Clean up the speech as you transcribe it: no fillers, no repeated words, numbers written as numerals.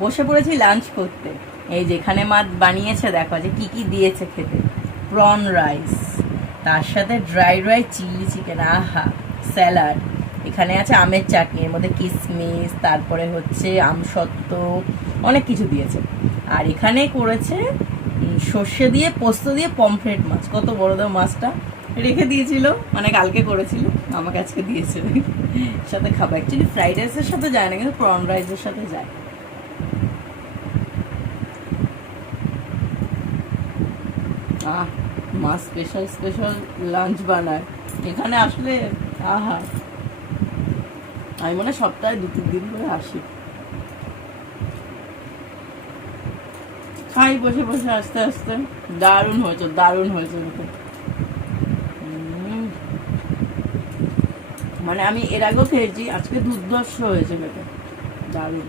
বসে পড়েছি লাঞ্চ করতে। এই যেখানে মা বানিয়েছে দেখো যে কি কি দিয়েছে খেতে। প্রন রাইস, তার সাথে ড্রাই চিলি চিকেন, আহা, স্যালাড, এখানে আছে আমের চাটনি, এর মধ্যে কিশমিশ, তারপরে হচ্ছে আমসত্ত্ব, অনেক কিছু দিয়েছে। আর এখানে করেছে সর্ষে দিয়ে পোস্ত দিয়ে পমফ্রেট মাছ, কত বড় দাও মাছটা, রেখে দিয়েছিল, মানে কালকে করেছিল, আমাকে আজকে দিয়েছে। সাথে খাবো। অ্যাকচুয়ালি ফ্রাইড রাইসের সাথে যায় না, কিন্তু প্রন রাইসের সাথে যায়। আহ, মা স্পেশাল স্পেশাল লাঞ্চ বানায় এখানে আসলে। আহা, আমি মনে হয় সপ্তাহে 2-3 দিন করে আসি, খাই বসে বসে আস্তে আস্তে। দারুণ হয়েছে, দারুণ হয়েছে। মানে আমি এর আগেও খেয়েছি, আজকে দুর্ধর্ষ হয়েছে, বেটা দারুণ।